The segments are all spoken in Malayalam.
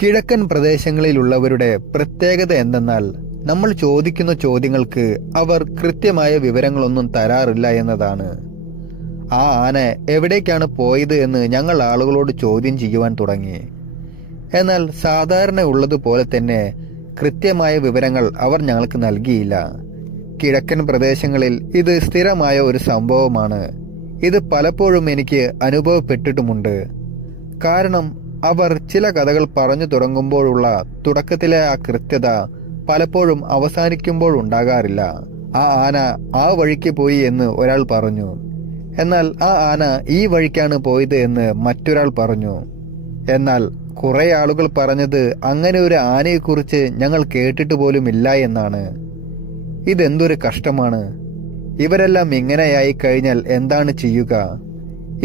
കിഴക്കൻ പ്രദേശങ്ങളിലുള്ളവരുടെ പ്രത്യേകത എന്തെന്നാൽ നമ്മൾ ചോദിക്കുന്ന ചോദ്യങ്ങൾക്ക് അവർ കൃത്യമായ വിവരങ്ങളൊന്നും തരാറില്ല എന്നതാണ്. ആ ആന എവിടേക്കാണ് പോയത് എന്ന് ഞങ്ങൾ ആളുകളോട് ചോദ്യം ചെയ്യുവാൻ തുടങ്ങി. എന്നാൽ സാധാരണ ഉള്ളതുപോലെ തന്നെ കൃത്യമായ വിവരങ്ങൾ അവർ ഞങ്ങൾക്ക് നൽകിയില്ല. കിഴക്കൻ പ്രദേശങ്ങളിൽ ഇത് സ്ഥിരമായ ഒരു സംഭവമാണ്. ഇത് പലപ്പോഴും എനിക്ക് അനുഭവപ്പെട്ടിട്ടുമുണ്ട്. കാരണം അവർ ചില കഥകൾ പറഞ്ഞു തുടങ്ങുമ്പോഴുള്ള തുടക്കത്തിലെ ആ കൃത്യത പലപ്പോഴും അവസാനിക്കുമ്പോഴുണ്ടാകാറില്ല. ആ ആന ആ വഴിക്ക് പോയി എന്ന് ഒരാൾ പറഞ്ഞു, എന്നാൽ ആ ആന ഈ വഴിക്കാണ് പോയത് എന്ന് മറ്റൊരാൾ പറഞ്ഞു. എന്നാൽ കുറെ ആളുകൾ പറഞ്ഞത് അങ്ങനെ ഒരു ആനയെക്കുറിച്ച് ഞങ്ങൾ കേട്ടിട്ട് പോലുമില്ല എന്നാണ്. ഇതെന്തൊരു കഷ്ടമാണ്. ഇവരെല്ലാം ഇങ്ങനെയായി കഴിഞ്ഞാൽ എന്താണ് ചെയ്യുക?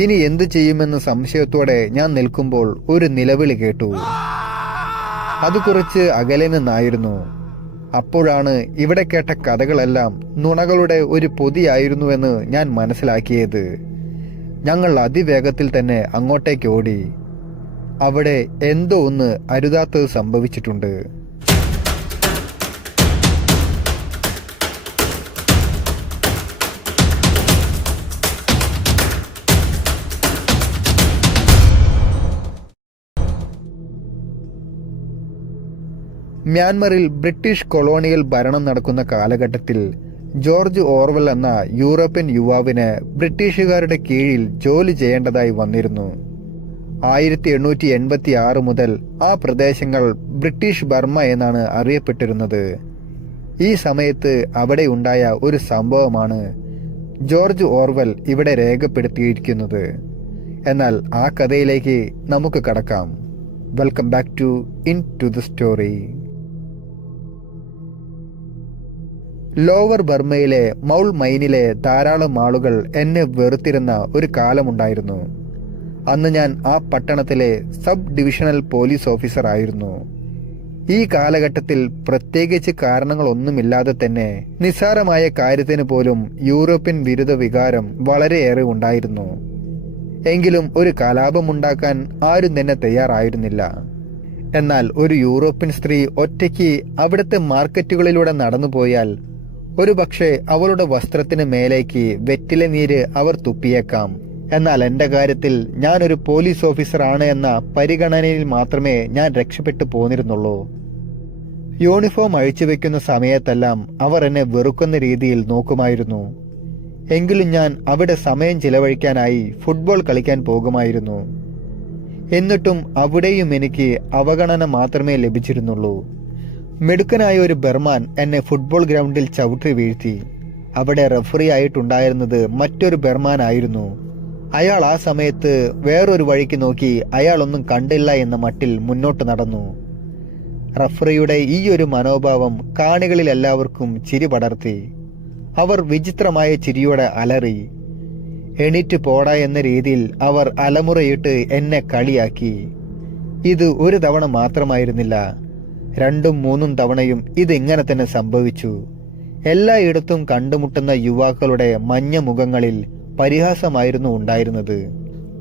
ഇനി എന്തു ചെയ്യുമെന്ന് സംശയത്തോടെ ഞാൻ നിൽക്കുമ്പോൾ ഒരു നിലവിളി കേട്ടു. അത് കുറച്ച് അകലെ നിന്നായിരുന്നു. അപ്പോഴാണ് ഇവിടെ കേട്ട കഥകളെല്ലാം നുണകളുടെ ഒരു പൊതിയായിരുന്നുവെന്ന് ഞാൻ മനസ്സിലാക്കിയത്. ഞങ്ങൾ അതിവേഗത്തിൽ തന്നെ അങ്ങോട്ടേക്ക് ഓടി. അവിടെ എന്തോ ഒന്ന് അരുതാത്തത് സംഭവിച്ചിട്ടുണ്ട്. മ്യാൻമറിൽ ബ്രിട്ടീഷ് കൊളോണിയൽ ഭരണം നടക്കുന്ന കാലഘട്ടത്തിൽ ജോർജ് ഓർവെൽ എന്ന യൂറോപ്യൻ യുവാവിന് ബ്രിട്ടീഷുകാരുടെ കീഴിൽ ജോലി ചെയ്യേണ്ടതായി വന്നിരുന്നു. 1886 മുതൽ ആ പ്രദേശങ്ങൾ ബ്രിട്ടീഷ് ബർമ്മ എന്നാണ് അറിയപ്പെട്ടിരുന്നത്. ഈ സമയത്ത് അവിടെ ഉണ്ടായ ഒരു സംഭവമാണ് ജോർജ് ഓർവെൽ ഇവിടെ രേഖപ്പെടുത്തിയിരിക്കുന്നത്. എന്നാൽ ആ കഥയിലേക്ക് നമുക്ക് കടക്കാം. Welcome back to in to the story. Lower ബർമയിലെ മൗൾ മൈനിലെ ധാരാളം ആളുകൾ എന്നെ വെറുത്തിരുന്ന ഒരു കാലമുണ്ടായിരുന്നു. അന്ന് ഞാൻ ആ പട്ടണത്തിലെ സബ് ഡിവിഷണൽ പോലീസ് ഓഫീസർ ആയിരുന്നു. ഈ കാലഘട്ടത്തിൽ പ്രത്യേകിച്ച് കാരണങ്ങളൊന്നുമില്ലാതെ തന്നെ നിസ്സാരമായ കാര്യത്തിന് പോലും യൂറോപ്യൻ വിരുദ്ധ വികാരം വളരെയേറെ ഉണ്ടായിരുന്നു. എങ്കിലും ഒരു കലാപമുണ്ടാക്കാൻ ആരും തന്നെ തയ്യാറായിരുന്നില്ല. എന്നാൽ ഒരു യൂറോപ്യൻ സ്ത്രീ ഒറ്റയ്ക്ക് അവിടുത്തെ മാർക്കറ്റുകളിലൂടെ നടന്നുപോയാൽ ഒരുപക്ഷെ അവളുടെ വസ്ത്രത്തിന് മേലേക്ക് വെറ്റില നീര് അവർ തുപ്പിയേക്കാം. എന്നാൽ എൻ്റെ കാര്യത്തിൽ ഞാനൊരു പോലീസ് ഓഫീസർ ആണ് എന്ന പരിഗണനയിൽ മാത്രമേ ഞാൻ രക്ഷപ്പെട്ടു പോന്നിരുന്നുള്ളൂ. യൂണിഫോം അഴിച്ചുവെക്കുന്ന സമയത്തെല്ലാം അവർ എന്നെ വെറുക്കുന്ന രീതിയിൽ നോക്കുമായിരുന്നു. എങ്കിലും ഞാൻ അവിടെ സമയം ചിലവഴിക്കാനായി ഫുട്ബോൾ കളിക്കാൻ പോകുമായിരുന്നു. എന്നിട്ടും അവിടെയും എനിക്ക് അവഗണന മാത്രമേ ലഭിച്ചിരുന്നുള്ളൂ. മിടുക്കനായ ഒരു ബർമാൻ എന്നെ ഫുട്ബോൾ ഗ്രൗണ്ടിൽ ചവിട്ടി വീഴ്ത്തി. അവിടെ റഫറി ആയിട്ടുണ്ടായിരുന്നത് മറ്റൊരു ബർമാൻ ആയിരുന്നു. അയാൾ ആ സമയത്ത് വേറൊരു വഴിക്ക് നോക്കി അയാളൊന്നും കണ്ടില്ല എന്ന മട്ടിൽ മുന്നോട്ട് നടന്നു. റഫറിയുടെ ഈ ഒരു മനോഭാവം കാണികളിൽ എല്ലാവർക്കും ചിരി പടർത്തി. അവർ വിചിത്രമായ ചിരിയോടെ അലറി. എണീറ്റ് പോടാ എന്ന രീതിയിൽ അവർ അലമുറയിട്ട് എന്നെ കളിയാക്കി. ഇത് ഒരു തവണ മാത്രമായിരുന്നില്ല, 2ഉം 3ഉം തവണയും ഇതിങ്ങനെ തന്നെ സംഭവിച്ചു. എല്ലായിടത്തും കണ്ടുമുട്ടുന്ന യുവാക്കളുടെ മഞ്ഞ മുഖങ്ങളിൽ പരിഹാസമായിരുന്നു ഉണ്ടായിരുന്നത്.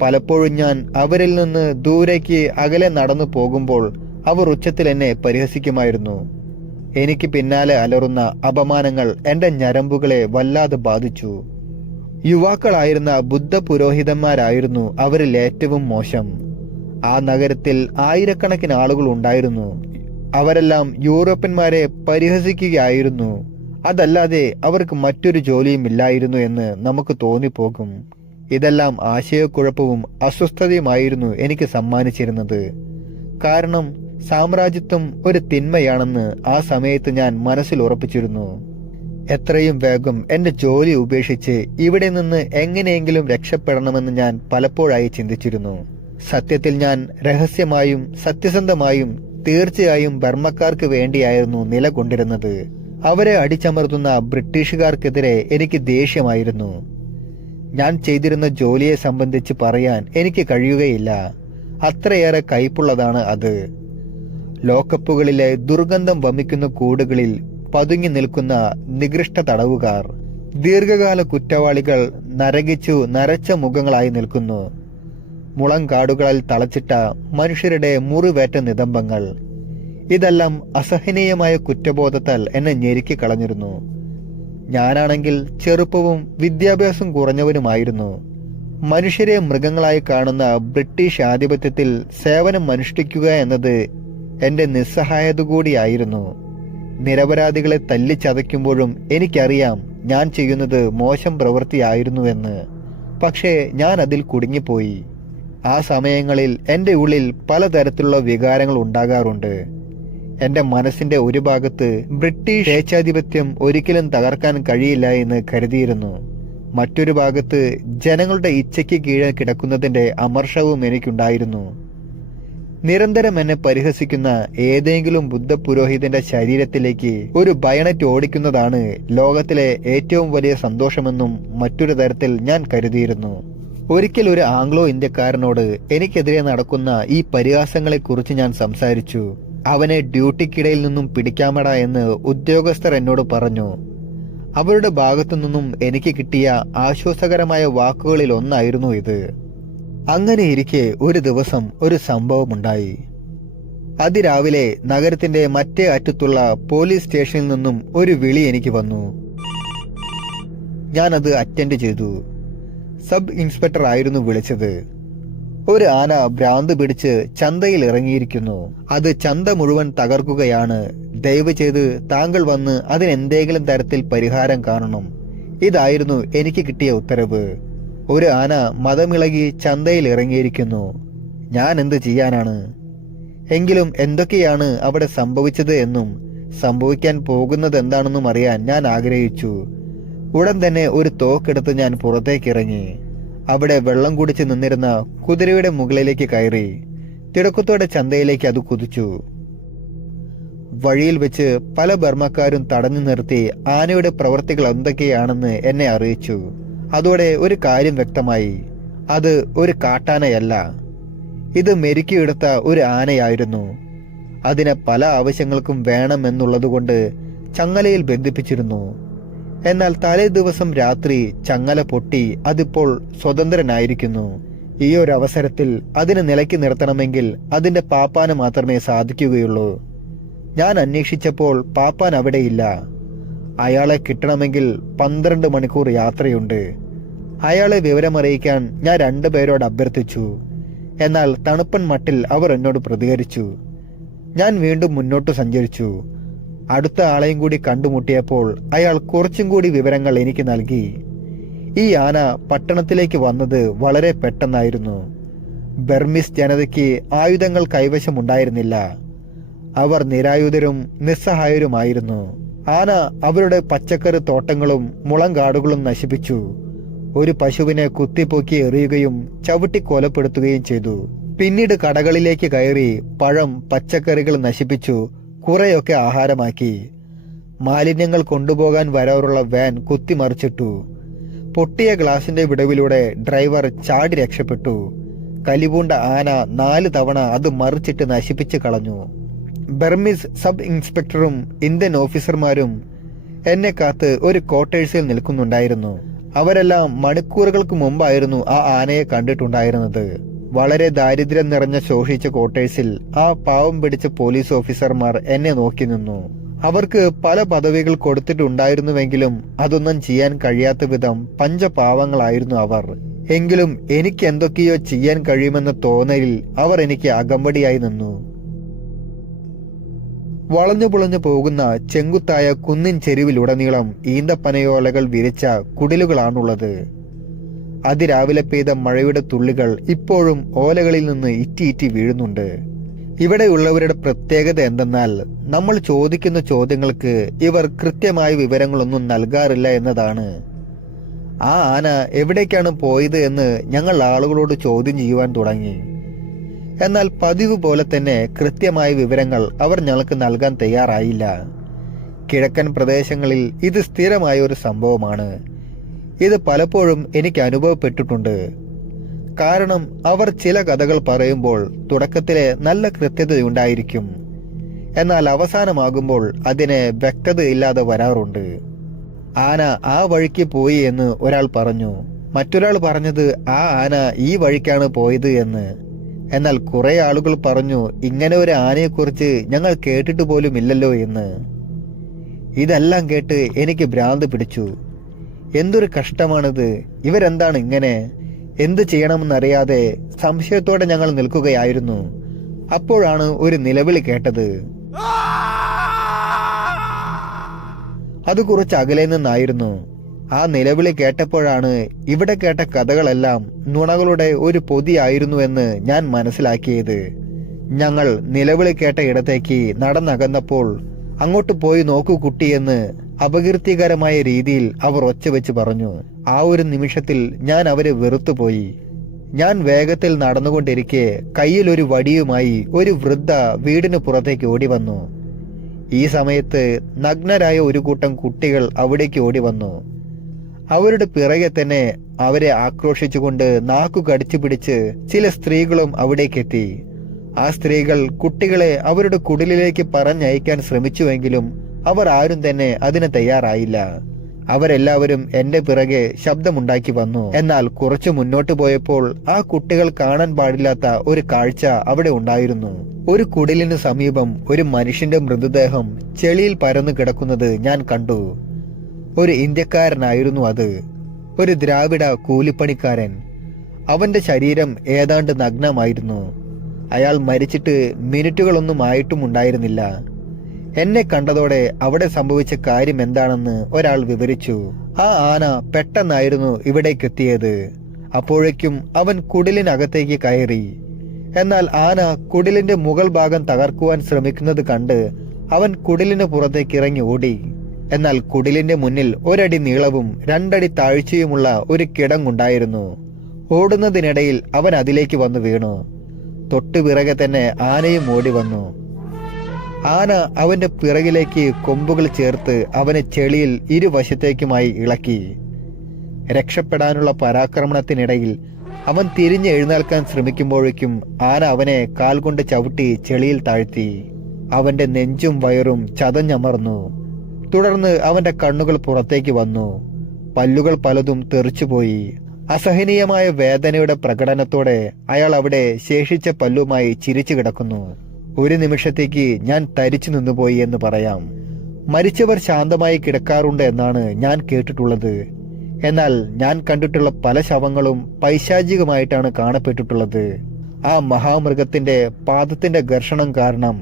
പലപ്പോഴും ഞാൻ അവരിൽ നിന്ന് ദൂരേക്ക് അകലെ നടന്നു പോകുമ്പോൾ അവർ ഉച്ചത്തിൽ എന്നെ പരിഹസിക്കുമായിരുന്നു. എനിക്ക് പിന്നാലെ അലറുന്ന അപമാനങ്ങൾ എൻ്റെ ഞരമ്പുകളെ വല്ലാതെ ബാധിച്ചു. യുവാക്കളായിരുന്ന ബുദ്ധ പുരോഹിതന്മാരായിരുന്നു അവരിൽ ഏറ്റവും മോശം. ആ നഗരത്തിൽ ആയിരക്കണക്കിന് ആളുകൾ ഉണ്ടായിരുന്നു. അവരെല്ലാം യൂറോപ്യന്മാരെ പരിഹസിക്കുകയായിരുന്നു. അതല്ലാതെ അവർക്ക് മറ്റൊരു ജോലിയും ഇല്ലായിരുന്നു എന്ന് നമുക്ക് തോന്നിപ്പോകും. ഇതെല്ലാം ആശയക്കുഴപ്പവും അസ്വസ്ഥതയുമായിരുന്നു എനിക്ക് സമ്മാനിച്ചിരുന്നത്. കാരണം സാമ്രാജ്യത്വം ഒരു തിന്മയാണെന്ന് ആ സമയത്ത് ഞാൻ മനസ്സിൽ ഉറപ്പിച്ചിരുന്നു. എത്രയും വേഗം എൻ്റെ ജോലി ഉപേക്ഷിച്ച് ഇവിടെ നിന്ന് എങ്ങനെയെങ്കിലും രക്ഷപ്പെടണമെന്ന് ഞാൻ പലപ്പോഴായി ചിന്തിച്ചിരുന്നു. സത്യത്തിൽ ഞാൻ രഹസ്യമായും സത്യസന്ധമായും തീർച്ചയായും ബർമ്മക്കാർക്ക് വേണ്ടിയായിരുന്നു നിലകൊണ്ടിരുന്നത്. അവരെ അടിച്ചമർത്തുന്ന ബ്രിട്ടീഷുകാർക്കെതിരെ എനിക്ക് ദേഷ്യമായിരുന്നു. ഞാൻ ചെയ്തിരുന്ന ജോലിയെ സംബന്ധിച്ച് പറയാൻ എനിക്ക് കഴിയുകയില്ല. അത്രയേറെ കയ്പുള്ളതാണ് അത്. ലോക്കപ്പുകളിലെ ദുർഗന്ധം വമിക്കുന്ന കൂടുകളിൽ പതുങ്ങി നിൽക്കുന്ന നികൃഷ്ട തടവുകാർ, ദീർഘകാല കുറ്റവാളികൾ നരകിച്ചു നരച്ച മുഖങ്ങളായി നിൽക്കുന്നു. മുളങ്കാടുകളിൽ തളച്ചിട്ട മനുഷ്യരുടെ മുറിവേറ്റ നിതംബങ്ങൾ. ഇതെല്ലാം അസഹനീയമായ കുറ്റബോധത്താൽ എന്നെ ഞെരുക്കി കളഞ്ഞിരുന്നു. ഞാനാണെങ്കിൽ ചെറുപ്പവും വിദ്യാഭ്യാസം കുറഞ്ഞവനുമായിരുന്നു. മനുഷ്യരെ മൃഗങ്ങളായി കാണുന്ന ബ്രിട്ടീഷ് ആധിപത്യത്തിൽ സേവനം അനുഷ്ഠിക്കുക എന്നത് എന്റെ നിസ്സഹായത കൂടിയായിരുന്നു. നിരപരാധികളെ തല്ലിച്ചതയ്ക്കുമ്പോഴും എനിക്കറിയാം ഞാൻ ചെയ്യുന്നത് മോശം പ്രവൃത്തിയായിരുന്നുവെന്ന്. പക്ഷേ ഞാൻ അതിൽ കുടുങ്ങിപ്പോയി. ആ സമയങ്ങളിൽ എൻ്റെ ഉള്ളിൽ പലതരത്തിലുള്ള വികാരങ്ങൾ ഉണ്ടാകാറുണ്ട്. എൻ്റെ മനസ്സിന്റെ ഒരു ഭാഗത്ത് ബ്രിട്ടീഷ് സ്വേച്ഛാധിപത്യം ഒരിക്കലും തകർക്കാൻ കഴിയില്ല എന്ന് കരുതിയിരുന്നു. മറ്റൊരു ഭാഗത്ത് ജനങ്ങളുടെ ഇച്ഛയ്ക്ക് കീഴെ കിടക്കുന്നതിന്റെ അമർഷവും എനിക്കുണ്ടായിരുന്നു. നിരന്തരം എന്നെ പരിഹസിക്കുന്ന ഏതെങ്കിലും ബുദ്ധ പുരോഹിതന്റെ ശരീരത്തിലേക്ക് ഒരു ബയണറ്റ് ഓടിക്കുന്നതാണ് ലോകത്തിലെ ഏറ്റവും വലിയ സന്തോഷമെന്നും മറ്റൊരു തരത്തിൽ ഞാൻ കരുതിയിരുന്നു. ഒരിക്കൽ ഒരു ആംഗ്ലോ ഇന്ത്യക്കാരനോട് എനിക്കെതിരെ നടക്കുന്ന ഈ പരിഹാസങ്ങളെക്കുറിച്ച് ഞാൻ സംസാരിച്ചു. അവനെ ഡ്യൂട്ടിക്കിടയിൽ നിന്നും പിടിക്കാമടാ എന്ന് ഉദ്യോഗസ്ഥർ എന്നോട് പറഞ്ഞു. അവരുടെ ഭാഗത്തു നിന്നും എനിക്ക് കിട്ടിയ ആശ്വാസകരമായ വാക്കുകളിൽ ഒന്നായിരുന്നു ഇത്. അങ്ങനെയിരിക്കെ ഒരു ദിവസം ഒരു സംഭവമുണ്ടായി. അതിരാവിലെ നഗരത്തിന്റെ മറ്റേ അറ്റത്തുള്ള പോലീസ് സ്റ്റേഷനിൽ നിന്നും ഒരു വിളി എനിക്ക് വന്നു. ഞാനത് അറ്റൻഡ് ചെയ്തു. സബ് ഇൻസ്പെക്ടർ ആയിരുന്നു വിളിച്ചത്. ഒരു ആന ഭ്രാന്ത് പിടിച്ച് ചന്തയിൽ ഇറങ്ങിയിരിക്കുന്നു. അത് ചന്ത മുഴുവൻ തകർക്കുകയാണ്. ദയവ് ചെയ്ത് താങ്കൾ വന്ന് അതിനെന്തെങ്കിലും തരത്തിൽ പരിഹാരം കാണണം. ഇതായിരുന്നു എനിക്ക് കിട്ടിയ ഉത്തരവ്. ഒരു ആന മതമിളകി ചന്തയിൽ ഇറങ്ങിയിരിക്കുന്നു. ഞാൻ എന്ത് ചെയ്യാനാണ്? എങ്കിലും എന്തൊക്കെയാണ് അവിടെ സംഭവിച്ചത് എന്നും സംഭവിക്കാൻ പോകുന്നത് എന്താണെന്നും അറിയാൻ ഞാൻ ആഗ്രഹിച്ചു. ഉടൻ തന്നെ ഒരു തോക്കെടുത്ത് ഞാൻ പുറത്തേക്കിറങ്ങി. അവിടെ വെള്ളം കുടിച്ച് നിന്നിരുന്ന കുതിരയുടെ മുകളിലേക്ക് കയറി തിടക്കത്തോടെ ചന്തയിലേക്ക് അത് കുതിച്ചു. വഴിയിൽ വെച്ച് പല ബർമ്മക്കാരും തടഞ്ഞു നിർത്തി ആനയുടെ പ്രവൃത്തികൾ എന്തൊക്കെയാണെന്ന് എന്നെ അറിയിച്ചു. അതോടെ ഒരു കാര്യം വ്യക്തമായി. അത് ഒരു കാട്ടാനയല്ല. ഇത് മെരുക്കിയെടുത്ത ഒരു ആനയായിരുന്നു. അതിനെ പല ആവശ്യങ്ങൾക്കും വേണമെന്നുള്ളതുകൊണ്ട് ചങ്ങലയിൽ ബന്ധിപ്പിച്ചിരുന്നു. എന്നാൽ തലേ ദിവസം രാത്രി ചങ്ങല പൊട്ടി അതിപ്പോൾ സ്വതന്ത്രനായിരിക്കുന്നു. ഈ ഒരു അവസരത്തിൽ അതിനെ നിലയ്ക്ക് നിർത്തണമെങ്കിൽ അതിന്റെ പാപ്പാന് മാത്രമേ സാധിക്കുകയുള്ളൂ. ഞാൻ അന്വേഷിച്ചപ്പോൾ പാപ്പാൻ അവിടെയില്ല. അയാളെ കിട്ടണമെങ്കിൽ 12 മണിക്കൂർ യാത്രയുണ്ട്. അയാളെ വിവരമറിയിക്കാൻ ഞാൻ 2 പേരോട് അഭ്യർത്ഥിച്ചു. എന്നാൽ തണുപ്പൻ മട്ടിൽ അവർ എന്നോട് പ്രതികരിച്ചു. ഞാൻ വീണ്ടും മുന്നോട്ട് സഞ്ചരിച്ചു. അടുത്ത ആളെയും കൂടി കണ്ടുമുട്ടിയപ്പോൾ അയാൾ കുറച്ചും കൂടി വിവരങ്ങൾ എനിക്ക് നൽകി. ഈ ആന പട്ടണത്തിലേക്ക് വന്നത് വളരെ പെട്ടെന്നായിരുന്നു. ബർമീസ് ജനതയ്ക്ക് ആയുധങ്ങൾ കൈവശമുണ്ടായിരുന്നില്ല. അവർ നിരായുധരും നിസ്സഹായരുമായിരുന്നു. ആന അവരുടെ പച്ചക്കറി തോട്ടങ്ങളും മുളങ്കാടുകളും നശിപ്പിച്ചു. ഒരു പശുവിനെ കുത്തിപ്പൊക്കി എറിയുകയും ചവിട്ടി കൊലപ്പെടുത്തുകയും ചെയ്തു. പിന്നീട് കടകളിലേക്ക് കയറി പഴം, പച്ചക്കറികൾ നശിപ്പിച്ചു കുറെയൊക്കെ ആഹാരമാക്കി. മാലിന്യങ്ങൾ കൊണ്ടുപോകാൻ വരാറുള്ള വാൻ കുത്തിമറിച്ചിട്ടു. പൊട്ടിയ ഗ്ലാസിന്റെ വിടവിലൂടെ ഡ്രൈവർ ചാടി രക്ഷപ്പെട്ടു. കലിപൂണ്ട ആന 4 തവണ അത് മറിച്ചിട്ട് നശിപ്പിച്ചു കളഞ്ഞു. ബർമീസ് സബ് ഇൻസ്പെക്ടറും ഇന്ത്യൻ ഓഫീസർമാരും എന്നെ കാത്ത് ഒരു ക്വാർട്ടേഴ്സിൽ നിൽക്കുന്നുണ്ടായിരുന്നു. അവരെല്ലാം മണിക്കൂറുകൾക്ക് മുമ്പായിരുന്നു ആ ആനയെ കണ്ടിട്ടുണ്ടായിരുന്നത്. വളരെ ദാരിദ്ര്യം നിറഞ്ഞ ശോഷിച്ച ക്വാർട്ടേഴ്സിൽ ആ പാവം പിടിച്ച പോലീസ് ഓഫീസർമാർ എന്നെ നോക്കി നിന്നു. അവർക്ക് പല പദവികൾ കൊടുത്തിട്ടുണ്ടായിരുന്നുവെങ്കിലും അതൊന്നും ചെയ്യാൻ കഴിയാത്ത വിധം പഞ്ചപാവങ്ങളായിരുന്നു അവർ. എങ്കിലും എനിക്ക് എന്തൊക്കെയോ ചെയ്യാൻ കഴിയുമെന്ന തോന്നലിൽ അവർ എനിക്ക് അകമ്പടിയായി നിന്നു. വളഞ്ഞു പുളഞ്ഞു പോകുന്ന ചെങ്കുത്തായ കുന്നിൻ ചെരുവിലുടനീളം ഈന്തപ്പനയോലകൾ വിരിച്ച കുടിലുകളാണുള്ളത്. അതിരാവിലെ പെയ്ത മഴയുടെ തുള്ളികൾ ഇപ്പോഴും ഓലകളിൽ നിന്ന് ഇറ്റി വീഴുന്നുണ്ട്. ഇവിടെയുള്ളവരുടെ പ്രത്യേകത എന്തെന്നാൽ നമ്മൾ ചോദിക്കുന്ന ചോദ്യങ്ങൾക്ക് ഇവർ കൃത്യമായ വിവരങ്ങളൊന്നും നൽകാറില്ല എന്നതാണ്. ആ ആന എവിടേക്കാണ് പോയത് എന്ന് ഞങ്ങൾ ആളുകളോട് ചോദ്യം ചെയ്യുവാൻ തുടങ്ങി. എന്നാൽ പതിവ് പോലെ തന്നെ കൃത്യമായ വിവരങ്ങൾ അവർ ഞങ്ങൾക്ക് നൽകാൻ തയ്യാറായില്ല. കിഴക്കൻ പ്രദേശങ്ങളിൽ ഇത് സ്ഥിരമായ ഒരു സംഭവമാണ്. ഇത് പലപ്പോഴും എനിക്ക് അനുഭവപ്പെട്ടിട്ടുണ്ട്. കാരണം അവർ ചില കഥകൾ പറയുമ്പോൾ തുടക്കത്തിലെ നല്ല കൃത്യതയുണ്ടായിരിക്കും. എന്നാൽ അവസാനമാകുമ്പോൾ അതിന് വ്യക്തതയില്ലാതെ വരാറുണ്ട്. ആന ആ വഴിക്ക് പോയി എന്ന് ഒരാൾ പറഞ്ഞു. മറ്റൊരാൾ പറഞ്ഞത് ആ ആന ഈ വഴിക്കാണ് പോയത് എന്ന്. എന്നാൽ കുറെ ആളുകൾ പറഞ്ഞു ഇങ്ങനെ ഒരു ആനയെക്കുറിച്ച് ഞങ്ങൾ കേട്ടിട്ട് പോലും ഇല്ലല്ലോ എന്ന്. ഇതെല്ലാം കേട്ട് എനിക്ക് ഭ്രാന്ത് പിടിച്ചു. എന്തൊരു കഷ്ടമാണിത്, ഇവരെന്താണ് ഇങ്ങനെ? എന്ത് ചെയ്യണമെന്നറിയാതെ സംശയത്തോടെ ഞങ്ങൾ നിൽക്കുകയായിരുന്നു. അപ്പോഴാണ് ഒരു നിലവിളി കേട്ടത്. അത് കുറച്ച് അകലെ നിന്നായിരുന്നു. ആ നിലവിളി കേട്ടപ്പോഴാണ് ഇവിടെ കേട്ട കഥകളെല്ലാം നുണകളുടെ ഒരു പൊതിയായിരുന്നുവെന്ന് ഞാൻ മനസ്സിലാക്കിയത്. ഞങ്ങൾ നിലവിളി കേട്ട ഇടത്തേക്ക് നടന്നകന്നപ്പോൾ അങ്ങോട്ട് പോയി നോക്കൂ കുട്ടിയെന്ന് അപകീർത്തികരമായ രീതിയിൽ അവർ ഒച്ച വെച്ച് പറഞ്ഞു. ആ ഒരു നിമിഷത്തിൽ ഞാൻ അവരെ വെറുത്തുപോയി. ഞാൻ വേഗത്തിൽ നടന്നുകൊണ്ടിരിക്കെ കയ്യിൽ ഒരു വടിയുമായി ഒരു വൃദ്ധ വീടിന് പുറത്തേക്ക് ഓടി വന്നു. ഈ സമയത്ത് നഗ്നരായ ഒരു കൂട്ടം കുട്ടികൾ അവിടേക്ക് ഓടി വന്നു. അവരുടെ പിറകെ തന്നെ അവരെ ആക്രോശിച്ചുകൊണ്ട് നാക്കു കടിച്ചു പിടിച്ച് ചില സ്ത്രീകളും അവിടേക്കെത്തി. ആ സ്ത്രീകൾ കുട്ടികളെ അവരുടെ കുടിലിലേക്ക് പറഞ്ഞയക്കാൻ ശ്രമിച്ചുവെങ്കിലും അവർ ആരും തന്നെ അതിന് തയ്യാറായില്ല. അവരെല്ലാവരും എന്റെ പിറകെ ശബ്ദമുണ്ടാക്കി വന്നു. എന്നാൽ കുറച്ചു മുന്നോട്ട് പോയപ്പോൾ ആ കുട്ടികൾ കാണാൻ പാടില്ലാത്ത ഒരു കാഴ്ച അവിടെ ഉണ്ടായിരുന്നു. ഒരു കുടിലിന് സമീപം ഒരു മനുഷ്യന്റെ മൃതദേഹം ചെളിയിൽ പരന്നു കിടക്കുന്നത് ഞാൻ കണ്ടു. ഒരു ഇന്ത്യക്കാരനായിരുന്നു അത്, ഒരു ദ്രാവിഡ കൂലിപ്പണിക്കാരൻ. അവന്റെ ശരീരം ഏതാണ്ട് നഗ്നമായിരുന്നു. അയാൾ മരിച്ചിട്ട് മിനിറ്റുകളൊന്നും ആയിട്ടും ഉണ്ടായിരുന്നില്ല. എന്നെ കണ്ടതോടെ അവിടെ സംഭവിച്ച കാര്യം എന്താണെന്ന് ഒരാൾ വിവരിച്ചു. ആ ആന പെട്ടെന്നായിരുന്നു ഇവിടേക്കെത്തിയത്. അപ്പോഴേക്കും അവൻ കുടിലിനകത്തേക്ക് കയറി. എന്നാൽ ആന കുടിലിന്റെ മുകൾ ഭാഗം തകർക്കുവാൻ ശ്രമിക്കുന്നത് കണ്ട് അവൻ കുടിലിന് പുറത്തേക്ക് ഇറങ്ങി ഓടി. എന്നാൽ കുടിലിന്റെ മുന്നിൽ 1 അടി നീളവും 2 അടി താഴ്ചയുമുള്ള ഒരു കിടങ്ങുണ്ടായിരുന്നു. ഓടുന്നതിനിടയിൽ അവൻ അതിലേക്ക് വന്നു വീണു. തൊട്ടുപിറകെ തന്നെ ആനയും ഓടി വന്നു. ആന അവന്റെ പിറകിലേക്ക് കൊമ്പുകൾ ചേർത്ത് അവനെ ചെളിയിൽ ഇരുവശത്തേക്കുമായി ഇളക്കി. രക്ഷപ്പെടാനുള്ള പരാക്രമണത്തിനിടയിൽ അവൻ തിരിഞ്ഞ് എഴുന്നേൽക്കാൻ ശ്രമിക്കുമ്പോഴേക്കും ആന അവനെ കാൽ കൊണ്ട് ചവിട്ടി ചെളിയിൽ താഴ്ത്തി. അവന്റെ നെഞ്ചും വയറും ചതഞ്ഞമർന്നു. തുടർന്ന് അവന്റെ കണ്ണുകൾ പുറത്തേക്ക് വന്നു. പല്ലുകൾ പലതും തെറിച്ചുപോയി. അസഹനീയമായ വേദനയുടെ പ്രകടനത്തോടെ അയാൾ അവിടെ ശേഷിച്ച പല്ലുമായി ചിരിച്ചു കിടക്കുന്നു. ഒരു നിമിഷത്തേക്ക് ഞാൻ തരിച്ചു നിന്നുപോയി എന്ന് പറയാം. മരിച്ചവർ ശാന്തമായി കിടക്കാറുണ്ട് എന്നാണ് ഞാൻ കേട്ടിട്ടുള്ളത്. എന്നാൽ ഞാൻ കണ്ടിട്ടുള്ള പല ശവങ്ങളും പൈശാചികമായിട്ടാണ് കാണപ്പെട്ടിട്ടുള്ളത്. ആ മഹാമൃഗത്തിന്റെ പാദത്തിന്റെ ഘർഷണം കാരണം